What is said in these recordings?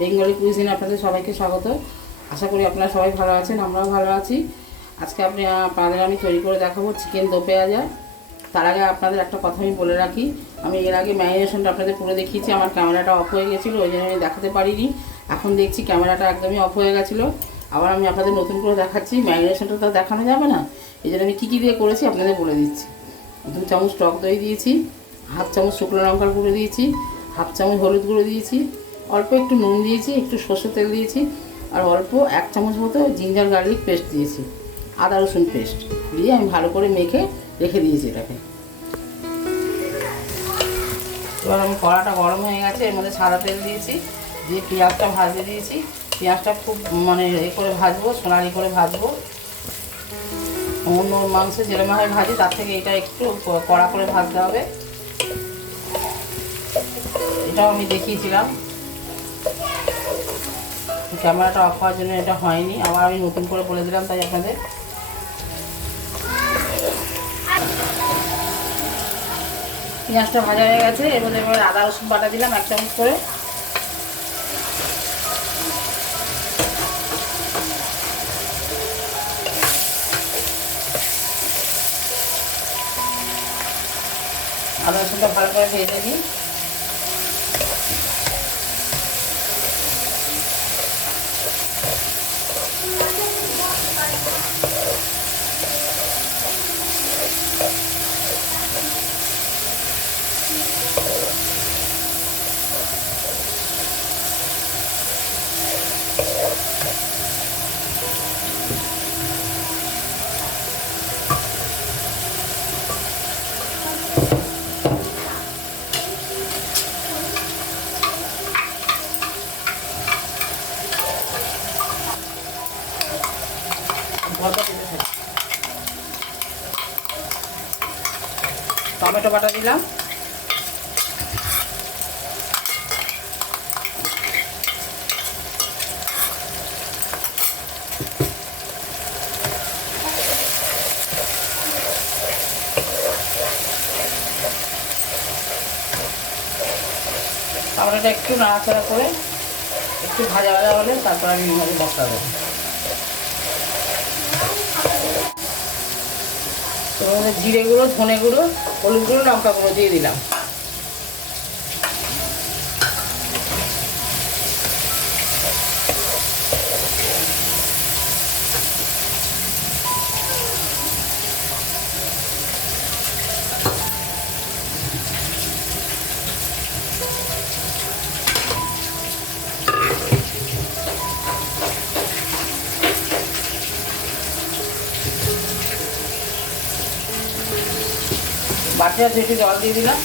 Bengali কুইজিনে আপনাদের সবাইকে স্বাগত। আশা করি আপনারা সবাই ভালো আছেন, আমরাও ভালো আছি। আজকে আপনাদের আমি তৈরি করে দেখাবো চিকেন দো পেঁয়াজা। তার আগে আপনাদের একটা কথা আমি বলে রাখি, আমি এর আগে ম্যারিনেশনটা আপনাদের পুরো দেখিয়েছি। আমার ক্যামেরাটা অফ হয়ে গেছিলো, ওই জন্য আমি দেখাতে পারিনি। এখন দেখছি ক্যামেরাটা একদমই অফ হয়ে গেছিলো। আবার আমি আপনাদের নতুন করে দেখাচ্ছি। ম্যারিনেশনটা তো দেখানো যাবে না, এই জন্য আমি কী কী দিয়ে করেছি আপনাদের বলে দিচ্ছি। 2 চামচ টক দই দিয়েছি, 1/2 চামচ শুকনো লঙ্কার গুঁড়ো দিয়েছি, 1/2 চামচ হলুদ গুঁড়ো দিয়েছি, অল্প একটু নুন দিয়েছি, একটু সর্ষের তেল দিয়েছি, আর অল্প 1 চামচ মতো জিঞ্জার গার্লিক পেস্ট দিয়েছি, আদা রসুন পেস্ট দিয়ে আমি ভালো করে মেখে রেখে দিয়েছি এটাকে। এবার আমি কড়াটা গরম হয়ে গেছে, এর মধ্যে সাদা তেল দিয়েছি, দিয়ে পেঁয়াজটা ভাজতে দিয়েছি। পেঁয়াজটা খুব এ করে ভাজবো, সোনালি করে ভাজবো। অন্য মাংস যেরকমভাবে ভাজি তার থেকে এটা একটু কড়া করে ভাজতে হবে। এটাও আমি দেখিয়েছিলাম, ক্যামেরাটা অফ হওয়ার জন্য এটা হয়নি, আবার আমি নতুন করে বলে দিলাম তাই আপনাদের। পেঁয়াজটা ভাজা হয়ে গেছে, এর মধ্যে এবার আদা রসুন বাটা দিলাম 1 চামচ করে। আদা রসুনটা ভালো করে ভেজে দিই। টমেটো বাটা দিলাম, টমেটোটা একটু নাড়াচাড়া করে একটু ভাজা ভাজা হলে তারপর আমি মশলা দেবো। জিরে গুঁড়ো, ধনে গুঁড়ো, হলুদ গুঁড়ো, লঙ্কা গুঁড়ো দিয়ে দিলাম। বাটিটা একটু জল দিয়ে দিলাম।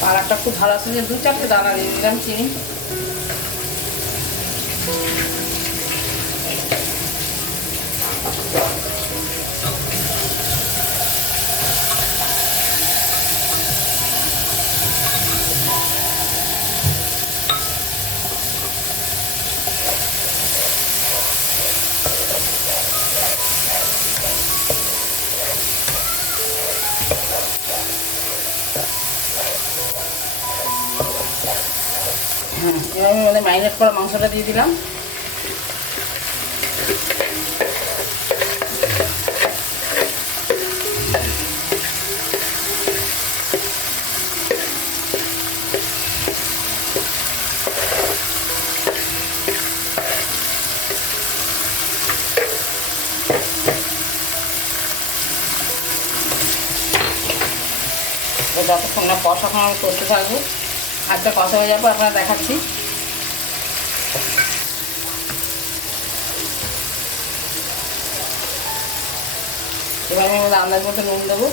কালারটা খুব ভালো আসছে, 2-4টে দানা দিয়ে দিলাম চিনি। এবার আমি ম্যারিনেট করা মাংসটা দিয়ে দিলাম। যতক্ষণ না কষানো আমি করতে থাকবো, হাতটা কষা হয়ে যাবো আপনারা দেখাচ্ছি। এবার আমি আন্দাজ মতো নুন দেবো।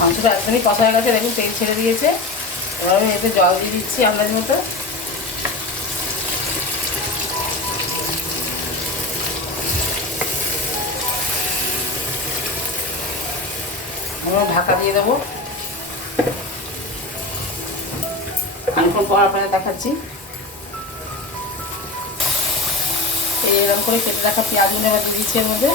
মাংসটা একদমই কষা হয়ে গেছে, দেখুন তেল ছেড়ে দিয়েছে। এবার আমি এতে জল দিয়ে দিচ্ছি আপনাদের মতো। আমরা ঢাকা দিয়ে দেবো। খানিক্ষণ পর আপনাদের দেখাচ্ছি। এরকম করে কেটে রাখা পেঁয়াজগুলো এবার দিয়ে দিচ্ছি এর মধ্যে।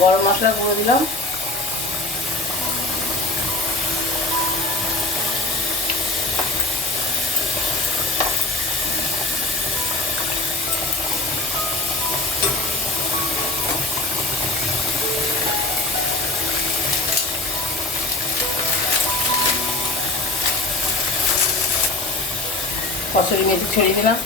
গরম মশলা গুঁড়ো দিলাম। কসুরি মেথি ছড়িয়ে দিলাম।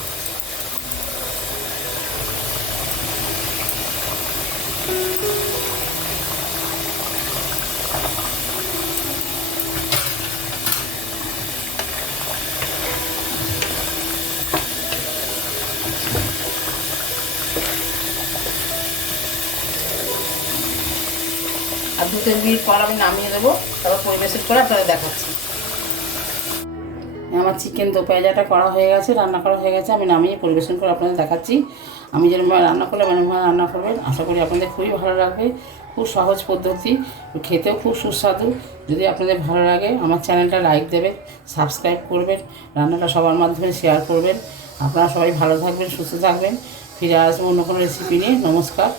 আর 2-3 মিনিট পর আমি নামিয়ে দেবো, তারপর পরিবেশন করে আপনাদের দেখাচ্ছি। আমার চিকেন দো পেঁয়াজাটা করা হয়ে গেছে, রান্না করা হয়ে গেছে। আমি নামিয়ে পরিবেশন করে আপনাদের দেখাচ্ছি। আমি যেরকম রান্না করলে এরকমভাবে রান্না করবেন, আশা করি আপনাদের খুবই ভালো লাগবে। খুব সহজ পদ্ধতি, খেতেও খুব সুস্বাদু। যদি আপনাদের ভালো লাগে আমার চ্যানেলটা লাইক দেবেন, সাবস্ক্রাইব করবেন, রান্নাটা সবার মাধ্যমে শেয়ার করবেন। আপনারা সবাই ভালো থাকবেন, সুস্থ থাকবেন। ফিরে আসবো অন্য কোনো রেসিপি নিয়ে। নমস্কার।